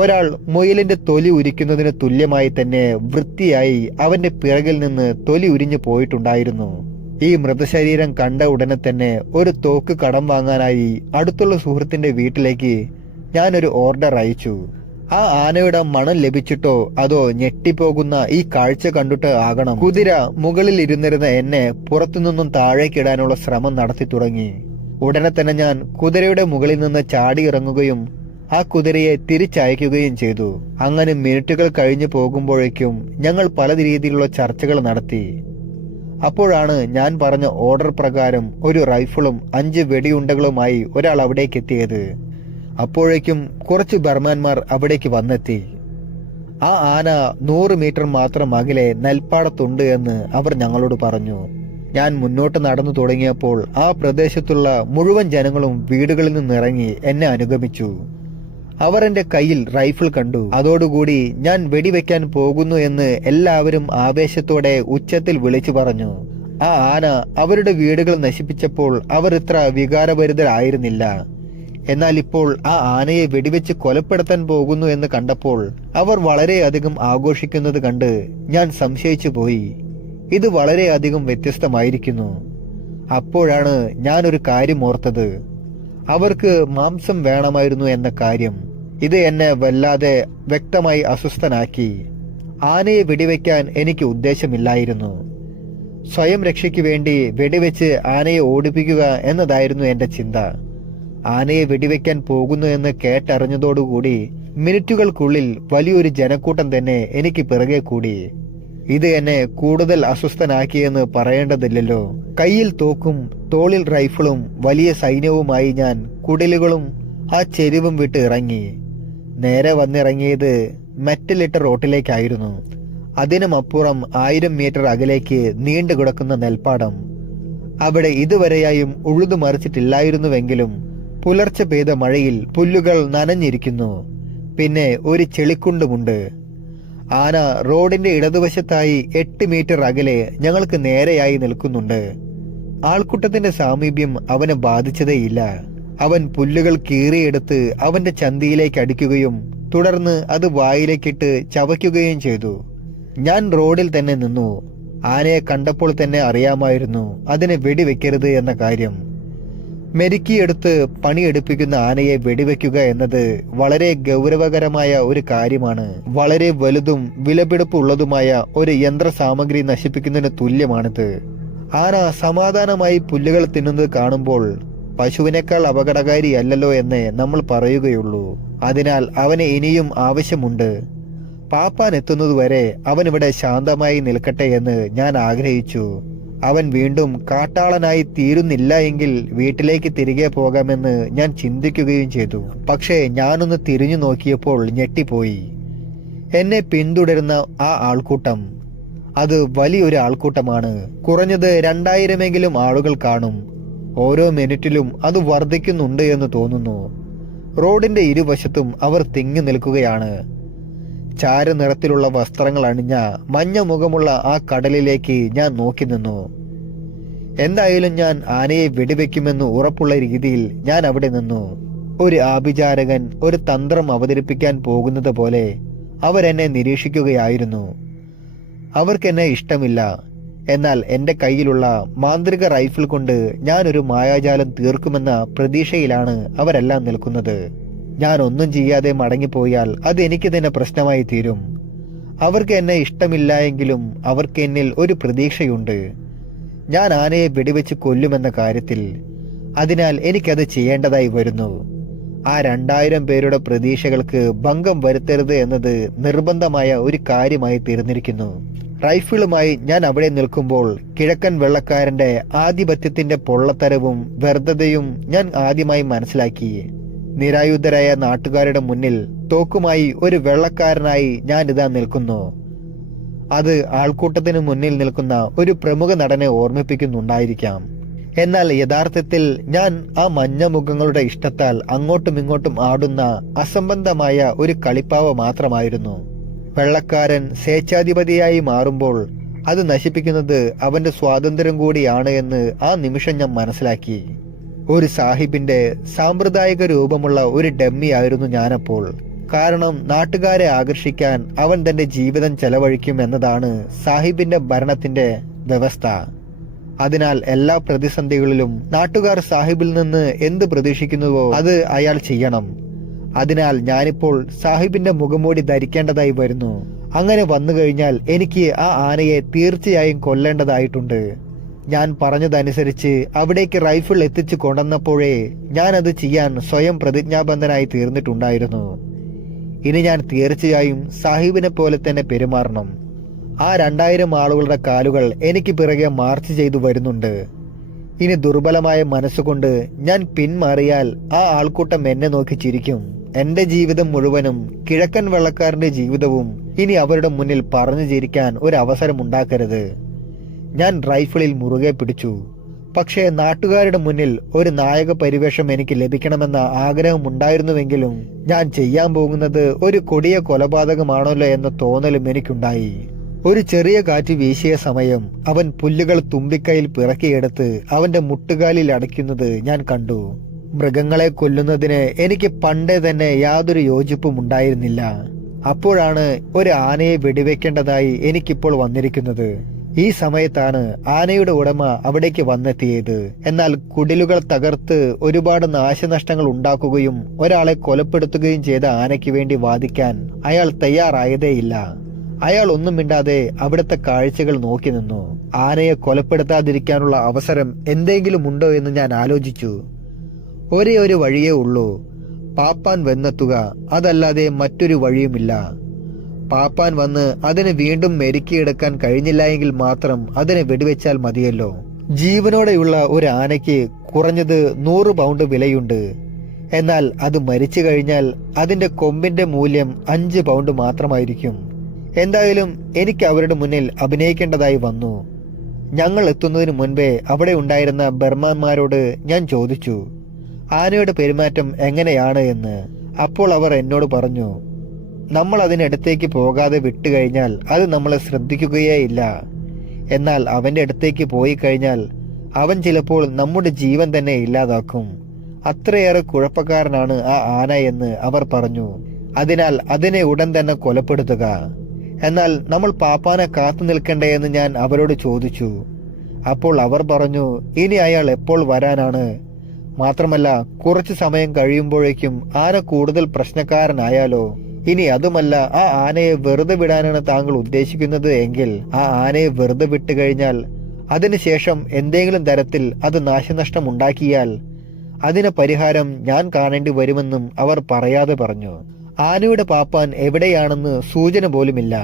ഒരാൾ മുയലിന്റെ തൊലി ഉരിക്കുന്നതിന് തുല്യമായി തന്നെ വൃത്തിയായി അവന്റെ പിറകിൽ നിന്ന് തൊലി ഉരിഞ്ഞു പോയിട്ടുണ്ടായിരുന്നു. ഈ മൃതശരീരം കണ്ട ഉടനെ തന്നെ ഒരു തോക്ക് കടം വാങ്ങാനായി അടുത്തുള്ള സുഹൃത്തിന്റെ വീട്ടിലേക്ക് ഞാനൊരു ഓർഡർ അയച്ചു. ആ ആനയുടെ മണം ലഭിച്ചിട്ടോ അതോ ഞെട്ടിപ്പോകുന്ന ഈ കാഴ്ച കണ്ടിട്ട് ആകണം കുതിര മുകളിൽ ഇരുന്നിരുന്ന എന്നെ പുറത്തുനിന്നും താഴേക്കിടാനുള്ള ശ്രമം നടത്തി തുടങ്ങി. ഉടനെ തന്നെ ഞാൻ കുതിരയുടെ മുകളിൽ നിന്ന് ചാടി ഇറങ്ങുകയും ആ കുതിരയെ തിരിച്ചയക്കുകയും ചെയ്തു. അങ്ങനെ മിനിറ്റുകൾ കഴിഞ്ഞു പോകുമ്പോഴേക്കും ഞങ്ങൾ പല രീതിയിലുള്ള ചർച്ചകൾ നടത്തി. അപ്പോഴാണ് ഞാൻ പറഞ്ഞ ഓർഡർ പ്രകാരം ഒരു റൈഫിളും 5 വെടിയുണ്ടകളുമായി ഒരാൾ അവിടേക്ക് എത്തിയത്. അപ്പോഴേക്കും കുറച്ച് ബർമാന്മാർ അവിടേക്ക് വന്നെത്തി. ആ ആന 100 മീറ്റർ മാത്രം അകലെ നെൽപ്പാടത്തുണ്ട് എന്ന് അവർ ഞങ്ങളോട് പറഞ്ഞു. ഞാൻ മുന്നോട്ട് നടന്നു തുടങ്ങിയപ്പോൾ ആ പ്രദേശത്തുള്ള മുഴുവൻ ജനങ്ങളും വീടുകളിൽ നിന്നിറങ്ങി എന്നെ അനുഗമിച്ചു. അവർ എന്റെ കയ്യിൽ റൈഫിൾ കണ്ടു. അതോടുകൂടി ഞാൻ വെടിവെക്കാൻ പോകുന്നു എന്ന് എല്ലാവരും ആവേശത്തോടെ ഉച്ചത്തിൽ വിളിച്ചു പറഞ്ഞു. ആ ആന അവരുടെ വീടുകൾ നശിപ്പിച്ചപ്പോൾ അവർ ഇത്ര വികാരഭരിതരായിരുന്നില്ല. എന്നാൽ ഇപ്പോൾ ആ ആനയെ വെടിവെച്ച് കൊലപ്പെടുത്താൻ പോകുന്നു എന്ന് കണ്ടപ്പോൾ അവർ വളരെയധികം ആഘോഷിക്കുന്നത് കണ്ട് ഞാൻ സംശയിച്ചു പോയി. ഇത് വളരെയധികം വ്യത്യസ്തമായിരിക്കുന്നു. അപ്പോഴാണ് ഞാനൊരു കാര്യം ഓർത്തത്. അവർക്ക് മാംസം വേണമായിരുന്നു എന്ന കാര്യം. ഇത് എന്നെ വല്ലാതെ വ്യക്തമായി അസ്വസ്ഥനാക്കി. ആനയെ വെടിവെക്കാൻ എനിക്ക് ഉദ്ദേശമില്ലായിരുന്നു. സ്വയം രക്ഷയ്ക്ക് വേണ്ടി വെടിവെച്ച് ആനയെ ഓടിപ്പിക്കുക എന്നതായിരുന്നു എന്റെ ചിന്ത. ആനയെ വെടിവെക്കാൻ പോകുന്നു എന്ന് കേട്ടറിഞ്ഞതോടുകൂടി മിനിറ്റുകൾക്കുള്ളിൽ വലിയൊരു ജനക്കൂട്ടം തന്നെ എനിക്ക് പിറകെ കൂടി. ഇത് എന്നെ കൂടുതൽ അസ്വസ്ഥനാക്കിയെന്ന് പറയേണ്ടതില്ലല്ലോ. കയ്യിൽ തോക്കും തോളിൽ റൈഫിളും വലിയ സൈന്യവുമായി ഞാൻ കുടിലുകളും ആ ചെരിവും വിട്ട് ഇറങ്ങി. നേരെ വന്നിറങ്ങിയത് മെറ്റലിട്ട റോട്ടിലേക്കായിരുന്നു. അതിനുമപ്പുറം 1000 മീറ്റർ അകലേക്ക് നീണ്ടു കിടക്കുന്ന നെൽപ്പാടം. അവിടെ ഇതുവരെയായും ഉഴുതുമറിച്ചിട്ടില്ലായിരുന്നുവെങ്കിലും പുലർച്ചെ പെയ്ത മഴയിൽ പുല്ലുകൾ നനഞ്ഞിരിക്കുന്നു. പിന്നെ ഒരു ചെളിക്കുണ്ടുമുണ്ട്. ആന റോഡിന്റെ ഇടതുവശത്തായി 8 മീറ്റർ അകലെ ഞങ്ങൾക്ക് നേരെയായി നിൽക്കുന്നുണ്ട്. ആൾക്കൂട്ടത്തിന്റെ സാമീപ്യം അവനെ ബാധിച്ചതേയില്ല. അവൻ പുല്ലുകൾ കീറിയെടുത്ത് അവന്റെ ചന്തിയിലേക്ക് അടിക്കുകയും തുടർന്ന് അത് വായിലേക്കിട്ട് ചവയ്ക്കുകയും ചെയ്തു. ഞാൻ റോഡിൽ തന്നെ നിന്നു. ആനയെ കണ്ടപ്പോൾ തന്നെ അറിയാമായിരുന്നു അതിനെ വെടിവെക്കരുത് എന്ന കാര്യം. മെരുക്കിയെടുത്ത് പണിയെടുപ്പിക്കുന്ന ആനയെ വെടിവെക്കുക എന്നത് വളരെ ഗൗരവകരമായ ഒരു കാര്യമാണ്. വളരെ വലുതും വിലപിടിപ്പുള്ളതുമായ ഒരു യന്ത്ര സാമഗ്രി നശിപ്പിക്കുന്നതിന് തുല്യമാണിത്. ആന സമാധാനമായി പുല്ലുകൾ തിന്നുന്നത് കാണുമ്പോൾ പശുവിനേക്കാൾ അപകടകാരിയല്ലല്ലോ എന്ന് നമ്മൾ പറയുകയുള്ളൂ. അതിനാൽ അവന് ഇനിയും ആവശ്യമുണ്ട്. പാപ്പാൻ എത്തുന്നതുവരെ അവനിവിടെ ശാന്തമായി നിൽക്കട്ടെ എന്ന് ഞാൻ ആഗ്രഹിച്ചു. അവൻ വീണ്ടും കാട്ടാളനായി തീരുന്നില്ല എങ്കിൽ വീട്ടിലേക്ക് തിരികെ പോകാമെന്ന് ഞാൻ ചിന്തിക്കുകയും ചെയ്തു. പക്ഷേ ഞാനൊന്ന് തിരിഞ്ഞു നോക്കിയപ്പോൾ ഞെട്ടിപ്പോയി. എന്നെ പിന്തുടരുന്ന ആ ആൾക്കൂട്ടം, അത് വലിയൊരു ആൾക്കൂട്ടമാണ്. കുറഞ്ഞത് 2000 ആളുകൾ കാണും. ഓരോ മിനിറ്റിലും അത് വർദ്ധിക്കുന്നുണ്ട് എന്ന് തോന്നുന്നു. റോഡിന്റെ ഇരുവശത്തും അവർ തിങ്ങി നിൽക്കുകയാണ്. ചാരനിറത്തിലുള്ള വസ്ത്രങ്ങൾ അണിഞ്ഞ മഞ്ഞ മുഖമുള്ള ആ കടലിലേക്ക് ഞാൻ നോക്കി നിന്നു. എന്തായാലും ഞാൻ ആനയെ വെടിവെക്കുമെന്ന് ഉറപ്പുള്ള രീതിയിൽ ഞാൻ അവിടെ നിന്നു. ഒരു ആഭിചാരകൻ ഒരു തന്ത്രം അവതരിപ്പിക്കാൻ പോകുന്നത് പോലെ അവരെന്നെ നിരീക്ഷിക്കുകയായിരുന്നു. അവർക്കെന്നെ ഇഷ്ടമില്ല. എന്നാൽ എന്റെ കയ്യിലുള്ള മാന്ത്രിക റൈഫിൾ കൊണ്ട് ഞാനൊരു മായാജാലം തീർക്കുമെന്ന പ്രതീക്ഷയിലാണ് അവരെല്ലാം നിൽക്കുന്നത്. ഞാൻ ഒന്നും ചെയ്യാതെ മടങ്ങിപ്പോയാൽ അത് എനിക്ക് തന്നെ പ്രശ്നമായി തീരും. അവർക്ക് എന്നെ ഇഷ്ടമില്ല എങ്കിലും അവർക്ക് എന്നിൽ ഒരു പ്രതീക്ഷയുണ്ട്, ഞാൻ ആനയെ വെടിവെച്ച് കൊല്ലുമെന്ന കാര്യത്തിൽ. അതിനാൽ എനിക്കത് ചെയ്യേണ്ടതായി വരുന്നു. ആ 2000 പേരുടെ പ്രതീക്ഷകൾക്ക് ഭംഗം വരുത്തരുത് എന്നത് നിർബന്ധമായ ഒരു കാര്യമായി തീർന്നിരിക്കുന്നു. റൈഫിളുമായി ഞാൻ അവിടെ നിൽക്കുമ്പോൾ കിഴക്കൻ വെള്ളക്കാരന്റെ ആധിപത്യത്തിന്റെ പൊള്ളത്തരവും വ്യർത്ഥതയും ഞാൻ ആദ്യമായി മനസ്സിലാക്കി. നിരായുധരായ നാട്ടുകാരുടെ മുന്നിൽ തോക്കുമായി ഒരു വെള്ളക്കാരനായി ഞാനിതാ നിൽക്കുന്നു. അത് ആൾക്കൂട്ടത്തിന് മുന്നിൽ നിൽക്കുന്ന ഒരു പ്രമുഖ നടനെ ഓർമ്മിപ്പിക്കുന്നുണ്ടായിരിക്കാം. എന്നാൽ യഥാർത്ഥത്തിൽ ഞാൻ ആ മഞ്ഞ മുഖങ്ങളുടെ ഇഷ്ടത്താൽ അങ്ങോട്ടും ഇങ്ങോട്ടും ആടുന്ന അസംബന്ധമായ ഒരു കളിപ്പാവ മാത്രമായിരുന്നു. വെള്ളക്കാരൻ സ്വേച്ഛാധിപതിയായി മാറുമ്പോൾ അത് നശിപ്പിക്കുന്നത് അവന്റെ സ്വാതന്ത്ര്യം കൂടിയാണ് എന്ന് ആ നിമിഷം ഞാൻ മനസ്സിലാക്കി. ഒരു സാഹിബിന്റെ സാമ്പ്രദായിക രൂപമുള്ള ഒരു ഡമ്മിയായിരുന്നു ഞാനപ്പോൾ. കാരണം നാട്ടുകാരെ ആകർഷിക്കാൻ അവൻ തന്റെ ജീവിതം ചെലവഴിക്കും എന്നതാണ് സാഹിബിന്റെ ഭരണത്തിന്റെ വ്യവസ്ഥ. അതിനാൽ എല്ലാ പ്രതിസന്ധികളിലും നാട്ടുകാർ സാഹിബിൽ നിന്ന് എന്ത് പ്രതീക്ഷിക്കുന്നുവോ അത് അയാൾ ചെയ്യണം. അതിനാൽ ഞാനിപ്പോൾ സാഹിബിന്റെ മുഖംമൂടി ധരിക്കേണ്ടതായി വരുന്നു. അങ്ങനെ വന്നു കഴിഞ്ഞാൽ എനിക്ക് ആ ആനയെ തീർച്ചയായും കൊല്ലേണ്ടതായിട്ടുണ്ട്. ഞാൻ പറഞ്ഞതനുസരിച്ച് അവിടേക്ക് റൈഫിൾ എത്തിച്ചു കൊണ്ടുവന്നപ്പോഴേ ഞാൻ അത് ചെയ്യാൻ സ്വയം പ്രതിജ്ഞാബദ്ധനായി തീർന്നിട്ടുണ്ടായിരുന്നു. ഇനി ഞാൻ തീർച്ചയായും സാഹിബിനെ പോലെ തന്നെ പെരുമാറണം. ആ 2000 ആളുകളുടെ കാലുകൾ എനിക്ക് പിറകെ മാർച്ച് ചെയ്തു വരുന്നുണ്ട്. ഇനി ദുർബലമായ മനസ്സുകൊണ്ട് ഞാൻ പിന്മാറിയാൽ ആ ആൾക്കൂട്ടം എന്നെ നോക്കി ചിരിക്കും. എന്റെ ജീവിതം മുഴുവനും കിഴക്കൻ വെള്ളക്കാരന്റെ ജീവിതവും ഇനി അവരുടെ മുന്നിൽ പറഞ്ഞു ചിരിക്കാൻ ഒരു അവസരം ഉണ്ടാക്കരുത്. ഞാൻ റൈഫിളിൽ മുറുകെ പിടിച്ചു. പക്ഷേ നാട്ടുകാരുടെ മുന്നിൽ ഒരു നായക പരിവേഷം എനിക്ക് ലഭിക്കണമെന്ന ആഗ്രഹമുണ്ടായിരുന്നുവെങ്കിലും ഞാൻ ചെയ്യാൻ പോകുന്നത് ഒരു കൊടിയ കൊലപാതകമാണല്ലോ എന്ന തോന്നലും എനിക്കുണ്ടായി. ഒരു ചെറിയ കാറ്റ് വീശിയ സമയം അവൻ പുല്ലുകൾ തുമ്പിക്കൈയിൽ പിറക്കിയെടുത്ത് അവന്റെ മുട്ടുകാലിൽ അടയ്ക്കുന്നത് ഞാൻ കണ്ടു. മൃഗങ്ങളെ കൊല്ലുന്നതിന് എനിക്ക് പണ്ടേ തന്നെ യാതൊരു യോജിപ്പും ഉണ്ടായിരുന്നില്ല. അപ്പോഴാണ് ഒരു ആനയെ വെടിവെക്കേണ്ടതായി എനിക്കിപ്പോൾ വന്നിരിക്കുന്നത്. ഈ സമയത്താണ് ആനയുടെ ഉടമ അവിടേക്ക് വന്നെത്തിയത്. എന്നാൽ കുടിലുകൾ തകർത്ത് ഒരുപാട് നാശനഷ്ടങ്ങൾ ഉണ്ടാക്കുകയും ഒരാളെ കൊലപ്പെടുത്തുകയും ചെയ്ത ആനയ്ക്ക് വേണ്ടി വാദിക്കാൻ അയാൾ തയ്യാറായതേയില്ല. അയാൾ ഒന്നും മിണ്ടാതെ അവിടുത്തെ കാഴ്ചകൾ നോക്കി നിന്നു. ആനയെ കൊലപ്പെടുത്താതിരിക്കാനുള്ള അവസരം എന്തെങ്കിലും ഉണ്ടോ എന്ന് ഞാൻ ആലോചിച്ചു. ഒരേ ഒരു വഴിയേ ഉള്ളൂ, പാപ്പാൻ വന്നെത്തുക. അതല്ലാതെ മറ്റൊരു വഴിയുമില്ല. പാപ്പാൻ വന്ന് അതിനെ വീണ്ടും മെരുക്കിയെടുക്കാൻ കഴിഞ്ഞില്ല എങ്കിൽ മാത്രം അതിനെ വെടിവെച്ചാൽ മതിയല്ലോ. ജീവനോടെയുള്ള ഒരു ആനയ്ക്ക് കുറഞ്ഞത് 100 പൗണ്ട് വിലയുണ്ട്. എന്നാൽ അത് മരിച്ചു കഴിഞ്ഞാൽ അതിന്റെ കൊമ്പിന്റെ മൂല്യം 5 പൗണ്ട് മാത്രമായിരിക്കും. എന്തായാലും എനിക്ക് അവരുടെ മുന്നിൽ അഭിനയിക്കേണ്ടതായി വന്നു. ഞങ്ങൾ എത്തുന്നതിന് മുൻപേ അവിടെ ഉണ്ടായിരുന്ന ബർമാന്മാരോട് ഞാൻ ചോദിച്ചു, ആനയുടെ പെരുമാറ്റം എങ്ങനെയാണ് എന്ന്. അപ്പോൾ അവർ എന്നോട് പറഞ്ഞു, നമ്മൾ അതിനടുത്തേക്ക് പോകാതെ വിട്ടുകഴിഞ്ഞാൽ അത് നമ്മളെ ശ്രദ്ധിക്കുകയേ ഇല്ല. എന്നാൽ അവൻ്റെ അടുത്തേക്ക് പോയി കഴിഞ്ഞാൽ അവൻ ചിലപ്പോൾ നമ്മുടെ ജീവൻ തന്നെ ഇല്ലാതാക്കും. അത്രയേറെ കുഴപ്പക്കാരനാണ് ആ ആന എന്ന് അവർ പറഞ്ഞു. അതിനാൽ അതിനെ ഉടൻ തന്നെ കൊലപ്പെടുത്തുക. എന്നാൽ നമ്മൾ പാപ്പാനെ കാത്തു നിൽക്കണ്ടേ എന്ന് ഞാൻ അവരോട് ചോദിച്ചു. അപ്പോൾ അവർ പറഞ്ഞു, ഇനി അയാൾ എപ്പോൾ വരാനാണ്? മാത്രമല്ല, കുറച്ചു സമയം കഴിയുമ്പോഴേക്കും ആന കൂടുതൽ പ്രശ്നക്കാരനായാലോ? ഇനി അതുമല്ല, ആ ആനയെ വെറുതെ വിടാനാണ് താങ്കൾ ഉദ്ദേശിക്കുന്നത് എങ്കിൽ ആ ആനയെ വെറുതെ വിട്ടു കഴിഞ്ഞാൽ അതിനുശേഷം എന്തെങ്കിലും തരത്തിൽ അത് നാശനഷ്ടം ഉണ്ടാക്കിയാൽ അതിന് പരിഹാരം ഞാൻ കാണേണ്ടി വരുമെന്നും അവർ പറയാതെ പറഞ്ഞു. ആനയുടെ പാപ്പാൻ എവിടെയാണെന്ന് സൂചന പോലുമില്ല.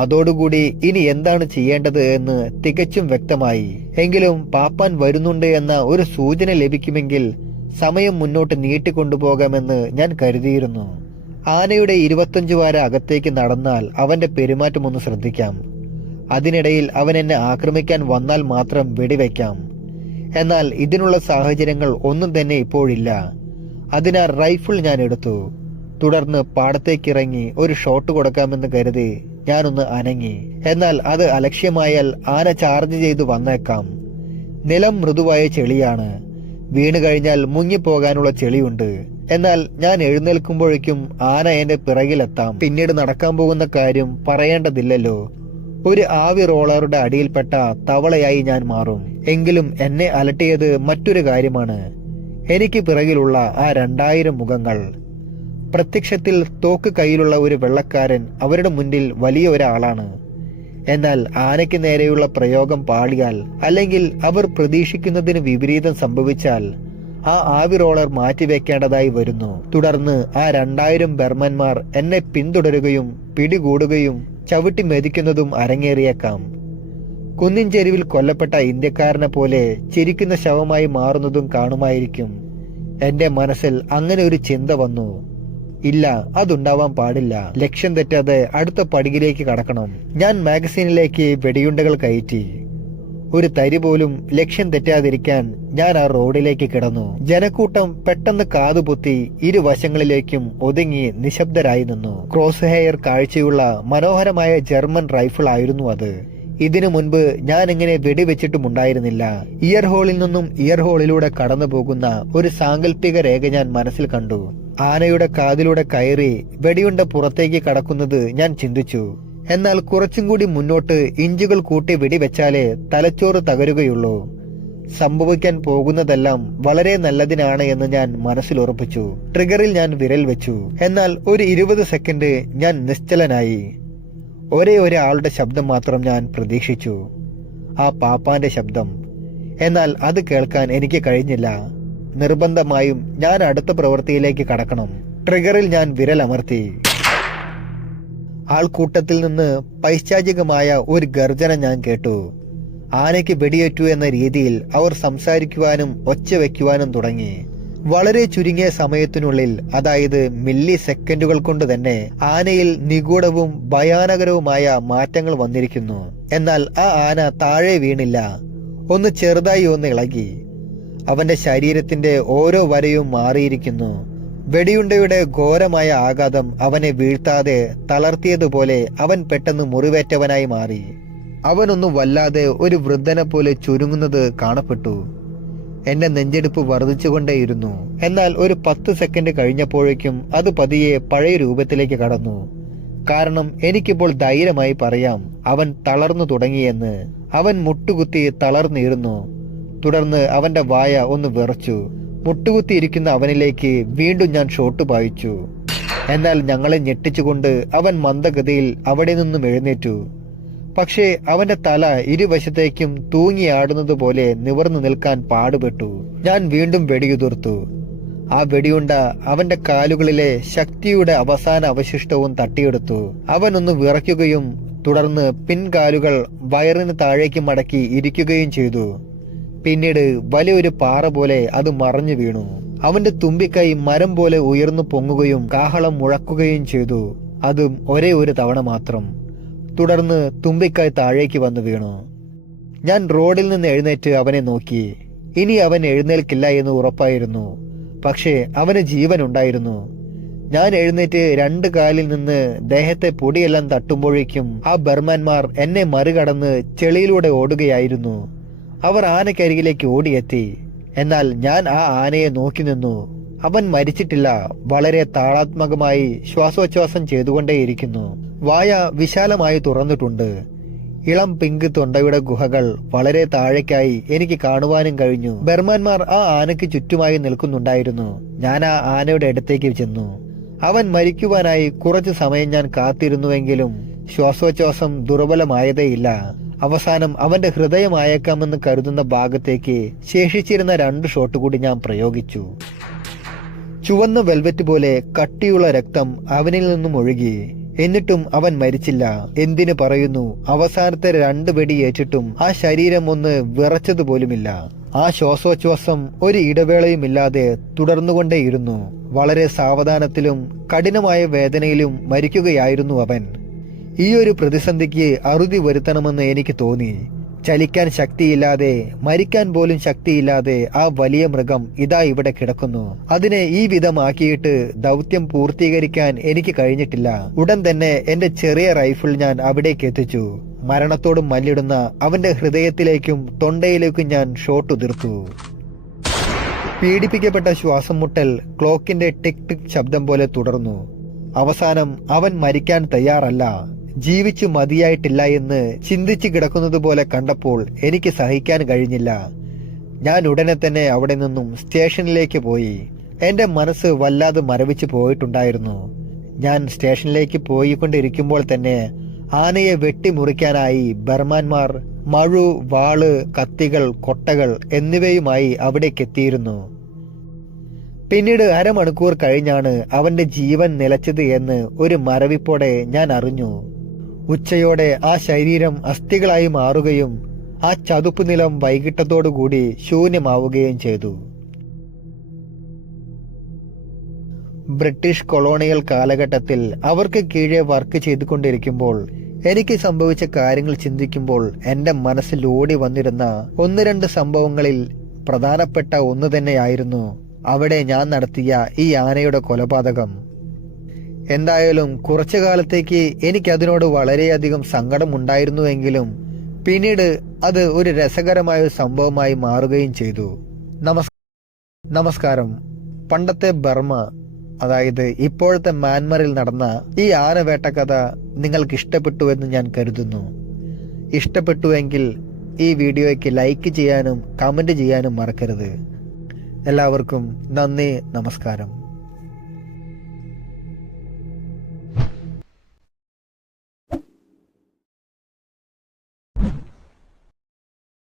അതോടുകൂടി ഇനി എന്താണ് ചെയ്യേണ്ടത് എന്ന് തികച്ചും വ്യക്തമായി. എങ്കിലും പാപ്പാൻ വരുന്നുണ്ട് എന്ന ഒരു സൂചന ലഭിക്കുമെങ്കിൽ സമയം മുന്നോട്ട് നീട്ടിക്കൊണ്ടുപോകാമെന്ന് ഞാൻ കരുതിയിരുന്നു. ആനയുടെ 25 വാര അകത്തേക്ക് നടന്നാൽ അവന്റെ പെരുമാറ്റം ഒന്ന് ശ്രദ്ധിക്കാം. അതിനിടയിൽ അവൻ എന്നെ ആക്രമിക്കാൻ വന്നാൽ മാത്രം വെടിവെക്കാം. എന്നാൽ ഇതിനുള്ള സാഹചര്യങ്ങൾ ഒന്നും തന്നെ ഇപ്പോഴില്ല. അതിനാൽ റൈഫിൾ ഞാൻ എടുത്തു. തുടർന്ന് പാടത്തേക്കിറങ്ങി ഒരു ഷോട്ട് കൊടുക്കാമെന്ന് കരുതി ഞാനൊന്ന് അനങ്ങി. എന്നാൽ അത് അലക്ഷ്യമായാൽ ആന ചാർജ് ചെയ്തു വന്നേക്കാം. നിലം മൃദുവായ ചെളിയാണ്. വീണു കഴിഞ്ഞാൽ മുങ്ങിപ്പോകാനുള്ള ചെളിയുണ്ട്. എന്നാൽ ഞാൻ എഴുന്നേൽക്കുമ്പോഴേക്കും ആന എന്റെ പിറകിലെത്താം. പിന്നീട് നടക്കാൻ പോകുന്ന കാര്യം പറയേണ്ടതില്ലല്ലോ. ഒരു ആവി റോളറുടെ അടിയിൽപ്പെട്ട തവളയായി ഞാൻ മാറും. എങ്കിലും എന്നെ അലട്ടിയത് മറ്റൊരു കാര്യമാണ്. എനിക്ക് പിറകിലുള്ള ആ 2000 മുഖങ്ങൾ. പ്രത്യക്ഷത്തിൽ തോക്ക് കയ്യിലുള്ള ഒരു വെള്ളക്കാരൻ അവരുടെ മുന്നിൽ വലിയ ഒരാളാണ്. എന്നാൽ ആനയ്ക്ക് നേരെയുള്ള പ്രയോഗം പാളിയാൽ, അല്ലെങ്കിൽ അവർ പ്രതീക്ഷിക്കുന്നതിന് വിപരീതം സംഭവിച്ചാൽ ആ ആവി റോളർ മാറ്റിവെക്കേണ്ടതായി വരുന്നു. തുടർന്ന് ആ 2000 ബർമന്മാർ എന്നെ പിന്തുടരുകയും പിടികൂടുകയും ചവിട്ടി മെതിക്കുന്നതും അരങ്ങേറിയേക്കാം. കുന്നിൻ ചെരുവിൽ കൊല്ലപ്പെട്ട ഇന്ത്യക്കാരനെ പോലെ ചിരിക്കുന്ന ശവമായി മാറുന്നതും കാണുമായിരിക്കും. എന്റെ മനസ്സിൽ അങ്ങനെ ഒരു ചിന്ത വന്നു. ഇല്ല, അതുണ്ടാവാൻ പാടില്ല. ലക്ഷ്യം തെറ്റാതെ അടുത്ത പടിയിലേക്ക് കടക്കണം. ഞാൻ മാഗസീനിലേക്ക് വെടിയുണ്ടകൾ കയറ്റി. ഒരു തരി പോലും ലക്ഷ്യം തെറ്റാതിരിക്കാൻ ഞാൻ ആ റോഡിലേക്ക് കിടന്നു. ജനക്കൂട്ടം പെട്ടെന്ന് കാതുപൊത്തി ഇരുവശങ്ങളിലേക്കും ഒതുങ്ങി നിശബ്ദരായി നിന്നു. ക്രോസ് ഹെയർ കാഴ്ചയുള്ള മനോഹരമായ ജർമ്മൻ റൈഫിൾ ആയിരുന്നു അത്. ഇതിനു മുൻപ് ഞാൻ ഇങ്ങനെ വെടിവെച്ചിട്ടുമുണ്ടായിരുന്നില്ല. ഇയർ ഹോളിൽ നിന്നും ഇയർ ഹോളിലൂടെ കടന്നു പോകുന്ന ഒരു സാങ്കല്പിക രേഖ ഞാൻ മനസ്സിൽ കണ്ടു. ആനയുടെ കാതിലൂടെ കയറി വെടിയുണ്ട പുറത്തേക്ക് കടക്കുന്നത് ഞാൻ ചിന്തിച്ചു. എന്നാൽ കുറച്ചും കൂടി മുന്നോട്ട് ഇഞ്ചുകൾ കൂട്ടി വെടിവെച്ചാലേ തലച്ചോറ് തകരുകയുള്ളൂ. സംഭവിക്കാൻ പോകുന്നതെല്ലാം വളരെ നല്ലതിനാണ് എന്ന് ഞാൻ മനസ്സിലുറപ്പിച്ചു. ട്രിഗറിൽ ഞാൻ വിരൽ വെച്ചു. എന്നാൽ ഒരു 20 സെക്കൻഡ് ഞാൻ നിശ്ചലനായി. ഒരേ ഒരാളുടെ ശബ്ദം മാത്രം ഞാൻ പ്രതീക്ഷിച്ചു, ആ പാപ്പാന്റെ ശബ്ദം. എന്നാൽ അത് കേൾക്കാൻ എനിക്ക് കഴിഞ്ഞില്ല. നിർബന്ധമായും ഞാൻ അടുത്ത പ്രവൃത്തിയിലേക്ക് കടക്കണം. ട്രിഗറിൽ ഞാൻ വിരലമർത്തി. ആൾക്കൂട്ടത്തിൽ നിന്ന് പൈശാചികമായ ഒരു ഗർജന ഞാൻ കേട്ടു. ആനയ്ക്ക് വെടിയേറ്റു എന്ന രീതിയിൽ അവർ സംസാരിക്കുവാനും ഒച്ച വയ്ക്കുവാനും തുടങ്ങി. വളരെ ചുരുങ്ങിയ സമയത്തിനുള്ളിൽ, അതായത് മില്ലി സെക്കൻഡുകൾ കൊണ്ട് തന്നെ ആനയിൽ നിഗൂഢവും ഭയാനകരവുമായ മാറ്റങ്ങൾ വന്നിരിക്കുന്നു. എന്നാൽ ആ ആന താഴെ വീണില്ല. ഒന്ന് ചെറുതായി ഒന്ന് ഇളകി. അവന്റെ ശരീരത്തിന്റെ ഓരോ വരയും മാറിയിരിക്കുന്നു. വെടിയുണ്ടയുടെ ഘോരമായ ആഘാതം അവനെ വീഴ്ത്താതെ തളർത്തിയതുപോലെ അവൻ പെട്ടെന്ന് മുറിവേറ്റവനായി മാറി. അവനൊന്ന് വല്ലാതെ ഒരു വൃദ്ധനെ പോലെ ചുരുങ്ങുന്നത് കാണപ്പെട്ടു. എന്റെ നെഞ്ചെടുപ്പ് വർദ്ധിച്ചുകൊണ്ടേയിരുന്നു. എന്നാൽ ഒരു 10 സെക്കൻഡ് കഴിഞ്ഞപ്പോഴേക്കും അത് പതിയെ പഴയ രൂപത്തിലേക്ക് കടന്നു. കാരണം എനിക്കിപ്പോൾ ധൈര്യമായി പറയാം, അവൻ തളർന്നു തുടങ്ങിയെന്ന്. അവൻ മുട്ടുകുത്തി തളർന്നിരുന്നു. തുടർന്ന് അവന്റെ വായ ഒന്ന് വിറച്ചു. മുട്ടുകുത്തിയിരിക്കുന്ന അവനിലേക്ക് വീണ്ടും ഞാൻ ഷോട്ട് പായിച്ചു. എന്നാൽ ഞങ്ങളെ ഞെട്ടിച്ചുകൊണ്ട് അവൻ മന്ദഗതിയിൽ അവിടെ നിന്നും എഴുന്നേറ്റു. പക്ഷേ അവന്റെ തല ഇരുവശത്തേക്കും തൂങ്ങിയാടുന്നത് പോലെ നിവർന്നു നിൽക്കാൻ പാടുപെട്ടു. ഞാൻ വീണ്ടും വെടിയുതിർത്തു. ആ വെടിയുണ്ട അവന്റെ കാലുകളിലെ ശക്തിയുടെ അവസാന അവശിഷ്ടവും തട്ടിയെടുത്തു. അവനൊന്ന് വിറയ്ക്കുകയും തുടർന്ന് പിൻകാലുകൾ വയറിന് താഴേക്ക് മടക്കി ഇരിക്കുകയും ചെയ്തു. പിന്നീട് വലിയൊരു പാറ പോലെ അത് മറഞ്ഞു വീണു. അവന്റെ തുമ്പിക്കൈ മരം പോലെ ഉയർന്നു പൊങ്ങുകയും കാഹളം മുഴക്കുകയും ചെയ്തു. അതും ഒരേ ഒരു തവണ മാത്രം. തുടർന്ന് തുമ്പിക്കൈ താഴേക്ക് വന്നു വീണു. ഞാൻ റോഡിൽ നിന്ന് എഴുന്നേറ്റ് അവനെ നോക്കി. ഇനി അവൻ എഴുന്നേൽക്കില്ല എന്ന് ഉറപ്പായിരുന്നു. പക്ഷേ അവന് ജീവനുണ്ടായിരുന്നു. ഞാൻ എഴുന്നേറ്റ് 2 കാലിൽ നിന്ന് ദേഹത്തെ പൊടിയെല്ലാം തട്ടുമ്പോഴേക്കും ആ ബർമാന്മാർ എന്നെ മറികടന്ന് ചെളിയിലൂടെ ഓടുകയായിരുന്നു. അവർ ആനക്കരികിലേക്ക് ഓടിയെത്തി. എന്നാൽ ഞാൻ ആ ആനയെ നോക്കി നിന്നു. അവൻ മരിച്ചിട്ടില്ല. വളരെ താളാത്മകമായി ശ്വാസോച്ഛ്വാസം ചെയ്തുകൊണ്ടേയിരിക്കുന്നു. വായ വിശാലമായി തുറന്നിട്ടുണ്ട്. ഇളം പിങ്ക് തൊണ്ടയുടെ ഗുഹകൾ വളരെ താഴേക്കായി എനിക്ക് കാണുവാനും കഴിഞ്ഞു. ബർമാന്മാർ ആ ആനയ്ക്ക് ചുറ്റുമായി നിൽക്കുന്നുണ്ടായിരുന്നു. ഞാൻ ആ ആനയുടെ അടുത്തേക്ക് ചെന്നു. അവൻ മരിക്കുവാനായി കുറച്ചു സമയം ഞാൻ കാത്തിരുന്നുവെങ്കിലും ശ്വാസോച്ഛ്വാസം ദുർബലമായതേയില്ല. അവസാനം അവന്റെ ഹൃദയമായേക്കാമെന്ന് കരുതുന്ന ഭാഗത്തേക്ക് ശേഷിച്ചിരുന്ന 2 ഷോട്ട് കൂടി ഞാൻ പ്രയോഗിച്ചു. ചുവന്ന വെൽവെറ്റ് പോലെ കട്ടിയുള്ള രക്തം അവനിൽ നിന്നും ഒഴുകി. എന്നിട്ടും അവൻ മരിച്ചില്ല. എന്തിനു പറയുന്നു, അവസാനത്തെ 2 വെടി ഏറ്റിട്ടും ആ ശരീരം ഒന്ന് വിറച്ചതുപോലുമില്ല. ആ ശ്വാസോച്ഛ്വാസം ഒരു ഇടവേളയുമില്ലാതെ തുടർന്നുകൊണ്ടേയിരുന്നു. വളരെ സാവധാനത്തിലും കഠിനമായ വേദനയിലും മരിക്കുകയായിരുന്നു അവൻ. ഈ ഒരു പ്രതിസന്ധിക്ക് അറുതി വരുത്തണമെന്ന് എനിക്ക് തോന്നി. ചലിക്കാൻ ശക്തിയില്ലാതെ, മരിക്കാൻ പോലും ശക്തിയില്ലാതെ ആ വലിയ മൃഗം ഇതാ ഇവിടെ കിടക്കുന്നു. അതിനെ ഈ വിധമാക്കിയിട്ട് ദൗത്യം പൂർത്തീകരിക്കാൻ എനിക്ക് കഴിഞ്ഞിട്ടില്ല. ഉടൻ തന്നെ എന്റെ ചെറിയ റൈഫിൾ ഞാൻ അവിടേക്ക് എത്തിച്ചു. മരണത്തോടും മല്ലിടുന്ന അവന്റെ ഹൃദയത്തിലേക്കും തൊണ്ടയിലേക്കും ഞാൻ ഷോട്ട് ഉതിർത്തു. പീഡിപ്പിക്കപ്പെട്ട ശ്വാസം മുട്ടൽ ക്ലോക്കിന്റെ ടിക് ടിക് ശബ്ദം പോലെ തുടർന്നു. അവസാനം അവൻ മരിക്കാൻ തയ്യാറല്ല, ജീവിച്ചു മതിയായിട്ടില്ല എന്ന് ചിന്തിച്ചു കിടക്കുന്നത് പോലെ കണ്ടപ്പോൾ എനിക്ക് സഹിക്കാൻ കഴിഞ്ഞില്ല. ഞാൻ ഉടനെ തന്നെ അവിടെ നിന്നും സ്റ്റേഷനിലേക്ക് പോയി. എന്റെ മനസ്സ് വല്ലാതെ മരവിച്ചു പോയിട്ടുണ്ടായിരുന്നു. ഞാൻ സ്റ്റേഷനിലേക്ക് പോയിക്കൊണ്ടിരിക്കുമ്പോൾ തന്നെ ആനയെ വെട്ടിമുറിക്കാനായി ബർമാന്മാർ മഴു, വാള്, കത്തികൾ, കൊട്ടകൾ എന്നിവയുമായി അവിടേക്കെത്തിയിരുന്നു. പിന്നീട് അരമണിക്കൂർ കഴിഞ്ഞാണ് അവന്റെ ജീവൻ നിലച്ചത് എന്ന് ഒരു മരവിപ്പോടെ ഞാൻ അറിഞ്ഞു. ഉച്ചയോടെ ആ ശരീരം അസ്ഥികളായി മാറുകയും ആ ചതുപ്പ് നിലം വൈകിട്ടത്തോടുകൂടി ശൂന്യമാവുകയും ചെയ്തു. ബ്രിട്ടീഷ് കൊളോണിയൽ കാലഘട്ടത്തിൽ അവർക്ക് കീഴെ വർക്ക് ചെയ്തുകൊണ്ടിരിക്കുമ്പോൾ എനിക്ക് സംഭവിച്ച കാര്യങ്ങൾ ചിന്തിക്കുമ്പോൾ എന്റെ മനസ്സിൽ ഓടി വന്നിരുന്ന 1-2 സംഭവങ്ങളിൽ പ്രധാനപ്പെട്ട ഒന്ന് തന്നെയായിരുന്നു അവിടെ ഞാൻ നടത്തിയ ഈ ആനയുടെ കൊലപാതകം. എന്തായാലും കുറച്ചു കാലത്തേക്ക് എനിക്കതിനോട് വളരെയധികം സങ്കടമുണ്ടായിരുന്നുവെങ്കിലും പിന്നീട് അത് ഒരു രസകരമായ സംഭവമായി മാറുകയും ചെയ്തു. നമസ്കാരം. പണ്ടത്തെ ബർമ, അതായത് ഇപ്പോഴത്തെ മ്യാൻമറിൽ നടന്ന ഈ ആനവേട്ട കഥ നിങ്ങൾക്ക് ഇഷ്ടപ്പെട്ടുവെന്ന് ഞാൻ കരുതുന്നു. ഇഷ്ടപ്പെട്ടുവെങ്കിൽ ഈ വീഡിയോയ്ക്ക് ലൈക്ക് ചെയ്യാനും കമന്റ് ചെയ്യാനും മറക്കരുത്. എല്ലാവർക്കും നന്ദി, നമസ്കാരം.